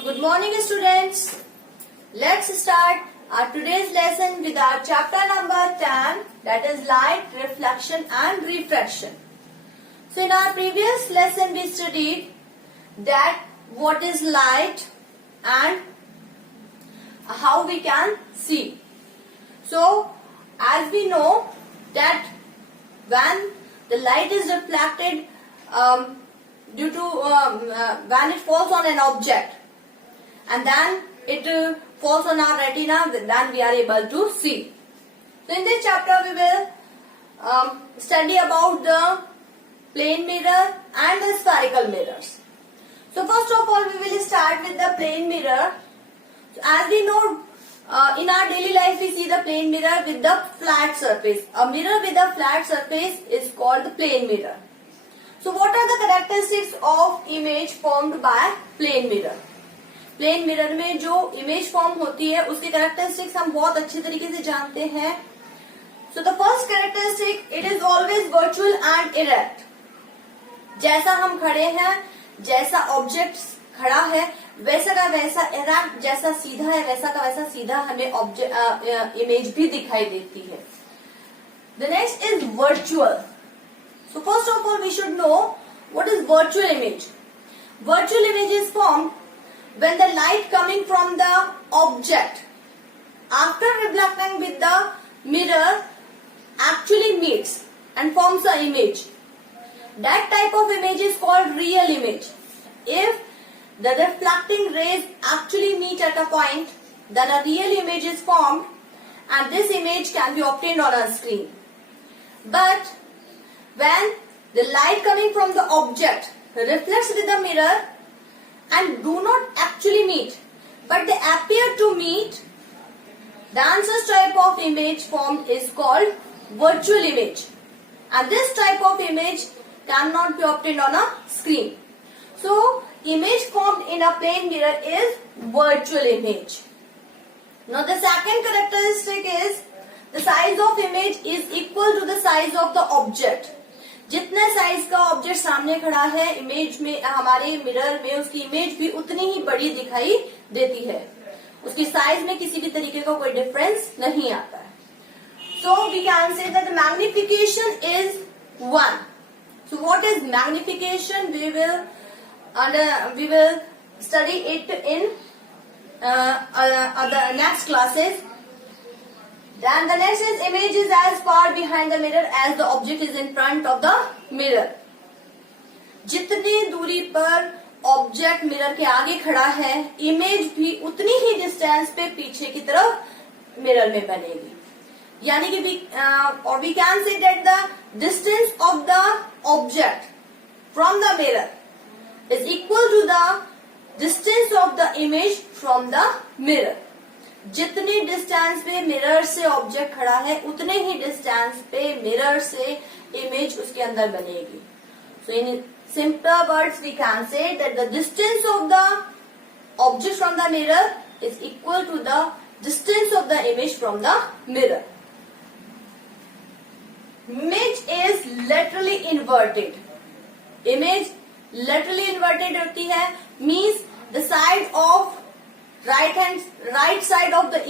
So good morning students. Let's start our today's lesson with our chapter number 10, that is light, reflection and refraction. So in our previous lesson we studied that what is light and how we can see. So as we know that when the light is reflected due to when it falls on an object and then it falls on our retina, then we are able to see. So in this chapter we will study about the plane mirror and the spherical mirrors. So first of all we will start with the plane mirror. So as we know, in our daily life we see the plane mirror with the flat surface. A mirror with a flat surface is called the plane mirror. So what are the characteristics of image formed by plane mirror? Plane mirror में जो image form होती है उसके characteristics हम बहुत अच्छे तरीके से जानते हैं. So the first characteristic, it is always virtual and erect. जैसा हम खड़े हैं, जैसा ऑब्जेक्ट खड़ा है वैसा का वैसा इरेक्ट, जैसा सीधा है वैसा का वैसा सीधा हमें ऑब्जेक्ट इमेज भी दिखाई देती है. The next is virtual. So first of all we should know what is virtual image. Virtual image is formed when the light coming from the object after reflecting with the mirror actually meets and forms an image. That type of image is called real image. If the reflecting rays actually meet at a point, then a real image is formed and this image can be obtained on a screen. But when the light coming from the object reflects with the mirror and do not actually meet, but they appear to meet, then such type of image formed is called virtual image. And this type of image cannot be obtained on a screen. So, image formed in a plane mirror is virtual image. Now, the second characteristic is the size of image is equal to the size of the object. जितने size का object सामने खड़ा है image में, हमारे mirror में उसकी image भी उतनी ही बड़ी दिखाई देती है. उसकी साइज में किसी भी तरीके का कोई डिफरेंस नहीं आता है. So we can say that the magnification is 1. So what is magnification? We will study it in the next classes. Then the next is image is as far behind the mirror as the object is in front of the mirror. जितनी दूरी पर object mirror के आगे खड़ा है, image भी उतनी ही distance पे पीछे की तरफ मिरर में बनेगी. यानी कि we can say that the distance of the object from the mirror is equal to the distance of the image from the mirror. जितनी डिस्टेंस पे मिरर से ऑब्जेक्ट खड़ा है उतने ही डिस्टेंस पे मिरर से इमेज उसके अंदर बनेगी. So in simple words we can say that the distance of the object from the mirror is equal to the distance of the image from the mirror. Image is laterally inverted. Image laterally inverted होती है, means the side of right side of the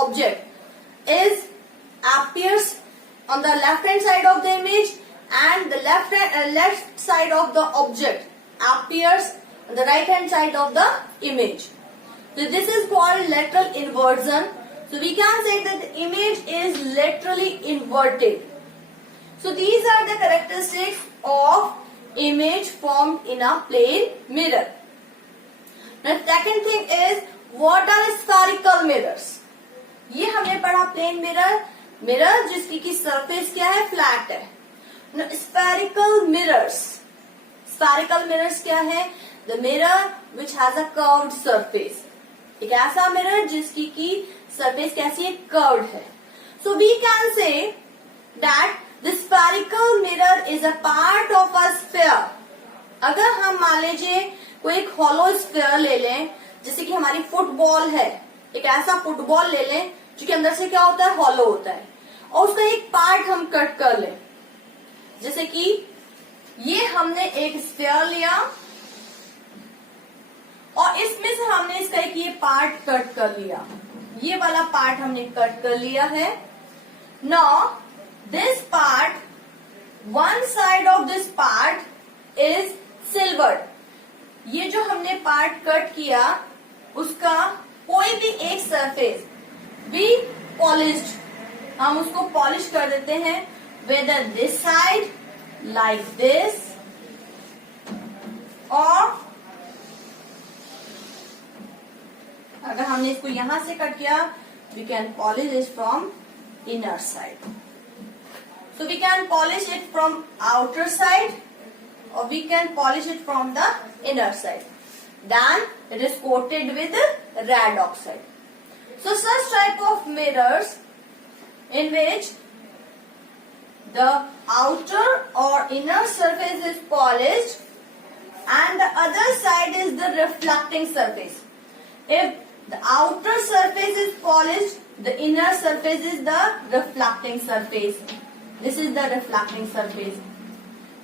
object is appears on the left hand side of the image and the left side of the object appears on the right hand side of the image. So this is called lateral inversion. So we can say that the image is laterally inverted. So these are the characteristics of image formed in a plane mirror. The second thing is what are spherical mirrors. ये हमने पढ़ा plane mirror, mirror जिसकी की surface क्या है, flat है. Spherical mirrors. Spherical mirrors क्या है? The mirror which has a curved surface. एक ऐसा मिरर जिसकी की सरफेस कैसी है, कर्व्ड है. So we can say that the spherical mirror is a part of a sphere. अगर हम मान लीजिए कोई एक हॉलो स्फीयर ले लें, जैसे कि हमारी फुटबॉल है, एक ऐसा फुटबॉल ले लें जो कि अंदर से क्या होता है, हॉलो होता है, और उसका एक पार्ट हम कट कर लें. जैसे कि ये हमने एक स्फीयर लिया और इसमें से हमने इसका एक ये पार्ट कट कर लिया, ये वाला पार्ट हमने कट कर लिया है। Now this part, one side of this part is silvered. ये जो हमने पार्ट कट किया उसका कोई भी एक सरफेस बी पॉलिश्ड, हम उसको पॉलिश कर देते हैं, whether this side like this और अगर हमने इसको यहां से कट किया, we can polish it from inner side. So we can polish it from outer side or we can polish it from the inner side. Then it is coated with red oxide. So such type of mirrors in which the outer or inner surface is polished and the other side is the reflecting surface. If the outer surface is polished, the inner surface is the reflecting surface. This is the reflecting surface.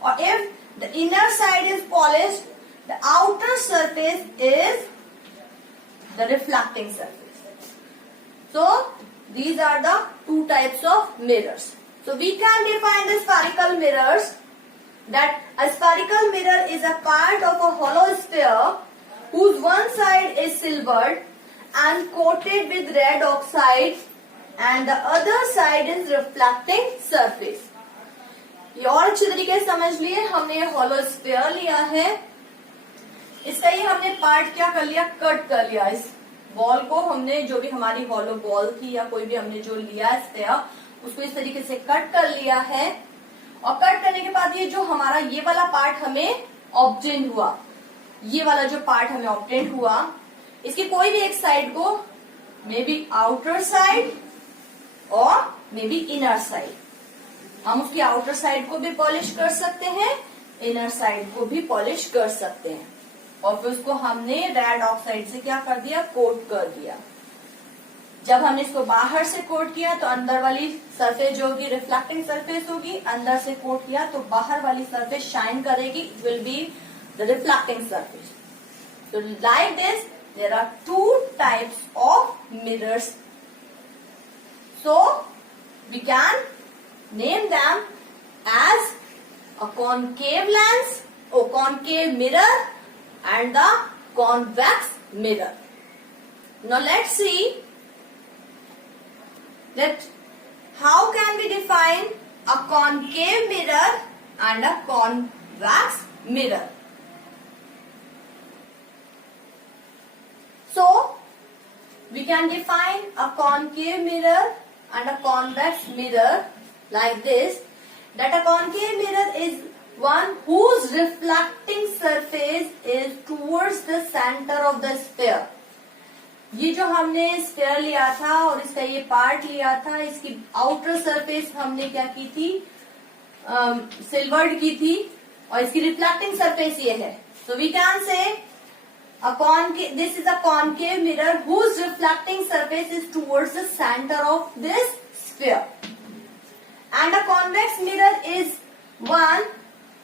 Or if the inner side is polished, the outer surface is the reflecting surface. So these are the two types of mirrors. So we can define the spherical mirrors, that a spherical mirror is a part of a hollow sphere whose one side is silvered and coated with red oxide and the other side is reflecting surface. ये और अच्छे तरीके से समझ लिए, हमने ये hollow sphere लिया है, इसका ये हमने पार्ट क्या कर लिया, कट कर लिया। इस बॉल को हमने, जो भी हमारी हॉलो बॉल थी या कोई भी हमने जो लिया स्फीयर, उसको इस तरीके से कट कर लिया है। और कट करने के बाद ये जो हमारा ये वाला पार्ट हमें ऑब्टेन हुआ, ये वाला जो पार्ट हमें ऑब्टेन हुआ, इसकी कोई भी एक साइड को मे बी आउटर साइड और मे बी इनर साइड, हम उसकी आउटर साइड को भी पॉलिश कर सकते हैं, इनर साइड को भी पॉलिश कर सकते हैं। और फिर उसको हमने रेड ऑक्साइड से क्या कर दिया, कोट कर दिया। जब हमने इसको बाहर से कोट किया तो अंदर वाली सरफेस जो होगी रिफ्लेक्टिंग सरफेस होगी, अंदर से कोट किया तो बाहर वाली सरफेस शाइन करेगी, it will be the reflecting surface. So like this, there are two types of mirrors. So we can name them as a concave lens or concave mirror and the convex mirror. Now let's see that how can we define a concave mirror and a convex mirror. So we can define a concave mirror and a convex mirror like this, that a concave mirror is one whose reflecting surface is towards the center of the sphere. ये जो हमने sphere लिया था और इसका ये part लिया था, इसकी आउटर सरफेस हमने क्या की थी, सिल्वर्ड की थी, और इसकी रिफ्लेक्टिंग सरफेस ये है. So we can say this is a concave mirror whose reflecting surface is towards the center of this sphere, and a convex mirror is one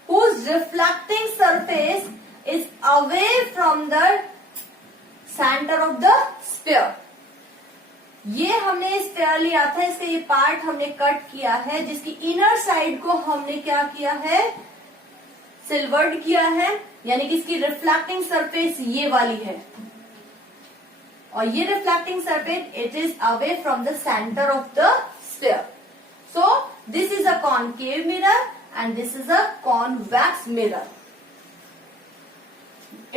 whose reflecting surface is away from the center of the sphere. ये हमने sphere लिया था, इसका ये part हमने cut किया है, जिसकी इनर साइड को हमने क्या किया है, सिल्वर्ड किया है, यानी कि इसकी रिफ्लेक्टिंग सरफेस ये वाली है, और ये reflecting surface it is away from the centre of the sphere. So this is a concave mirror and this is a convex mirror.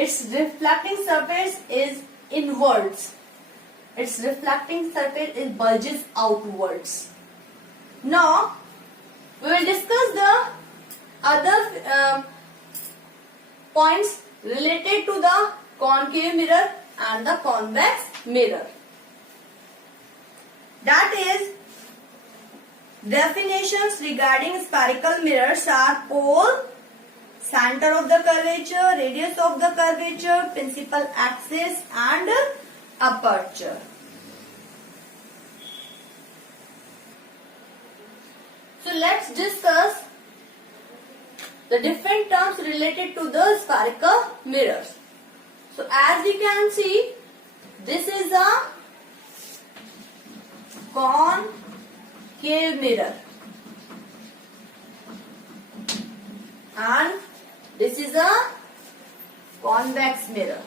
Its reflecting surface is inwards. Its reflecting surface is bulges outwards. Now we will discuss the other points related to the concave mirror and the convex mirror. That is, definitions regarding spherical mirrors are pole, center of the curvature, radius of the curvature, principal axis and aperture. So let's discuss the different terms related to the spherical mirrors. So as we can see, This is a concave mirror and this is a convex mirror.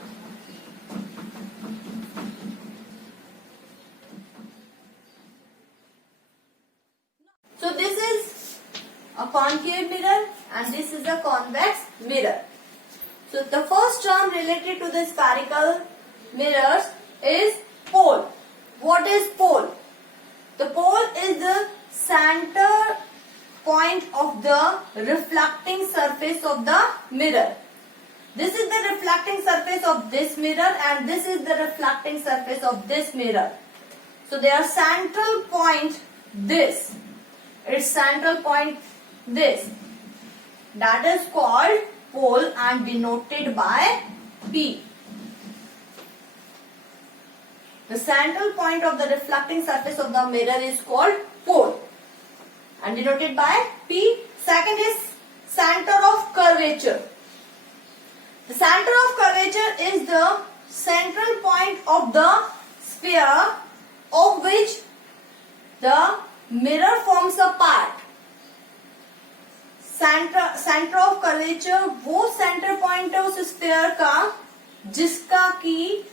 So this is a concave mirror and this is a convex mirror. So the first term related to the spherical mirrors is pole. What is pole? The pole is the center point of the reflecting surface of the mirror. This is the reflecting surface of this mirror and this is the reflecting surface of this mirror. So their central point this. Its central point this. That is called pole and denoted by P. The central point of the reflecting surface of the mirror is called pole and denoted by P. Second is center of curvature. The center of curvature is the central point of the sphere of which the mirror forms a part. Centre of curvature वो centre point है उस sphere का जिसका कि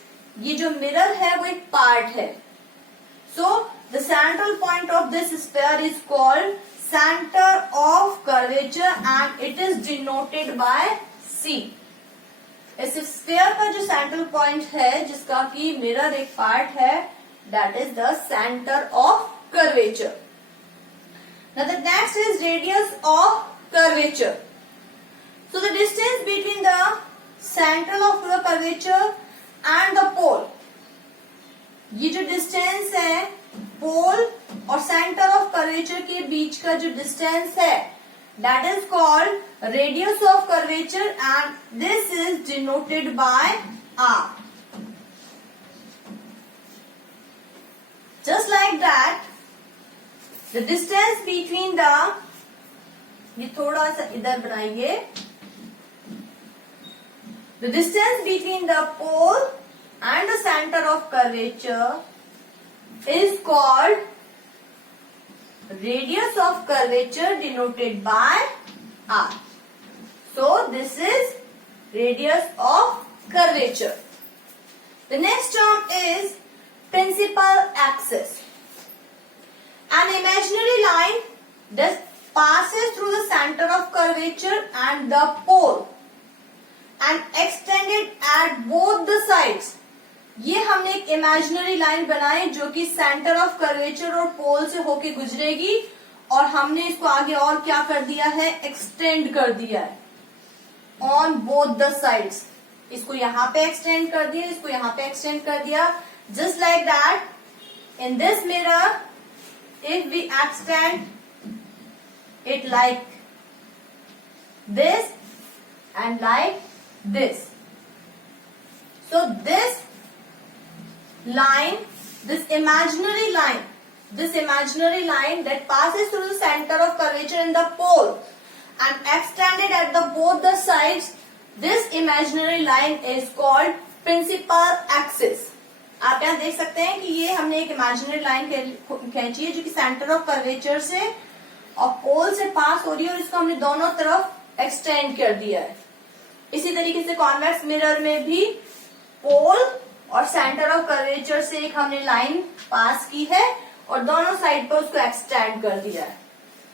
ये जो mirror है वो एक पार्ट है. So the central point of this sphere is called centre of curvature and it is denoted by C. इस स्फीयर का जो सेंट्रल पॉइंट है जिसका कि मिरर एक पार्ट है that is the centre of curvature. Now the next is radius of curvature. So the distance between the central of the curvature and the pole. ये जो distance है pole और center of curvature के बीच का जो distance है that is called radius of curvature and this is denoted by R. Just like that, the distance between the ये थोड़ा सा इधर बनाइए. The distance between the pole and the center of curvature is called radius of curvature denoted by R. So this is radius of curvature. The next term is principal axis. An imaginary line does passes through the center of curvature and the pole and extended at both the sides. ये हमने एक imaginary line बनाई जो कि centre of curvature और पोल से होके गुजरेगी और हमने इसको आगे और क्या कर दिया है एक्सटेंड कर दिया है ऑन बोथ द साइड्स. इसको यहाँ पे एक्सटेंड कर दिया, इसको यहाँ पे एक्सटेंड कर दिया. Just like that in this mirror if we extend it like this and like this. So this line, this imaginary line that passes through the center of curvature in the pole and extended at the both the sides, this imaginary line is called principal axis. आप यहाँ देख सकते हैं कि ये हमने एक imaginary line खींची है जो कि सेंटर ऑफ कर्वेचर से और पोल से पास हो रही है और इसको हमने दोनों तरफ एक्सटेंड कर दिया है. इसी तरीके से कॉन्वेक्स मिरर में भी पोल और सेंटर ऑफ कर्वेचर से एक हमने लाइन पास की है और दोनों साइड पर उसको एक्सटेंड कर दिया है.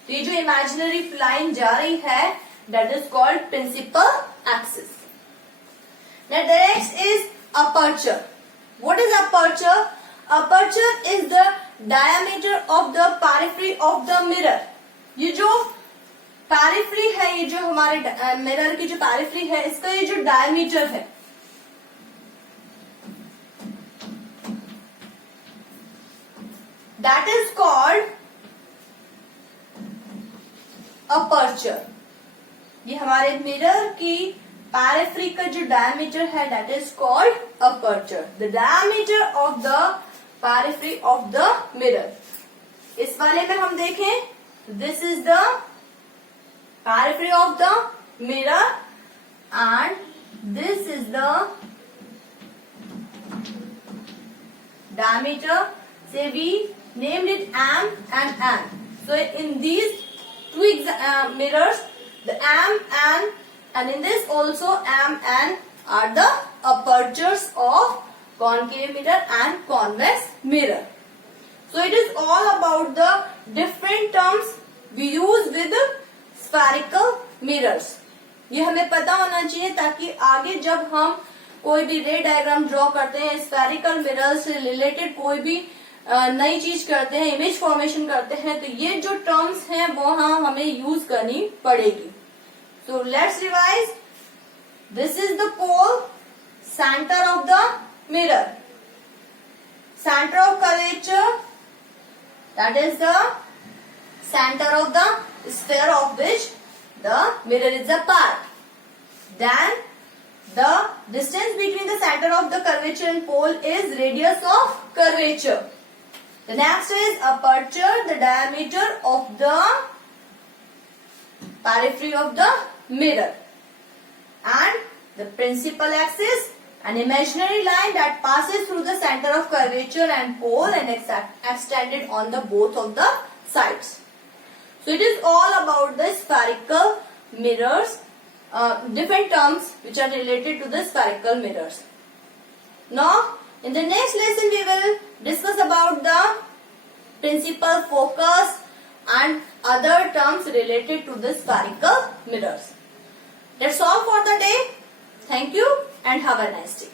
तो ये जो इमेजिनरी लाइन जा रही है that is called principal axis. Now the next is aperture. What is aperture? Aperture is the diameter of the periphery of the mirror. ये जो पैरिफ्री है, ये जो हमारे मिरर की जो पैरिफ्री है इसका ये जो डायमीटर है दैट इज कॉल्ड अपर्चर. ये हमारे मिरर की पैरिफ्री का जो डायमीटर है that is called aperture. The diameter of the periphery of the mirror. इस वाले में हम देखें this is the periphery of the mirror and this is the diameter. Say we named it M and N. So in these two mirrors, the M and in this also M and are the apertures of concave mirror and convex mirror. So it is all about the different terms we use with spherical mirrors. ये हमें पता होना चाहिए ताकि आगे जब हम कोई भी रे डायग्राम ड्रॉ करते हैं, स्फेरिकल मिरर से रिलेटेड कोई भी नई चीज करते हैं, इमेज फॉर्मेशन करते हैं, तो ये जो टर्म्स हैं वो हमें यूज करनी पड़ेगी. So let's revise. This is the pole, centre of the mirror, centre of curvature, that is the center of the sphere of which the mirror is a part. Then the distance between the center of the curvature and pole is radius of curvature. The next is aperture, the diameter of the periphery of the mirror, and the principal axis, an imaginary line that passes through the center of curvature and pole and extended on the both of the sides. So it is all about the spherical mirrors, different terms which are related to the spherical mirrors. Now in the next lesson we will discuss about the principal focus and other terms related to the spherical mirrors. That's all for the day. Thank you and have a nice day.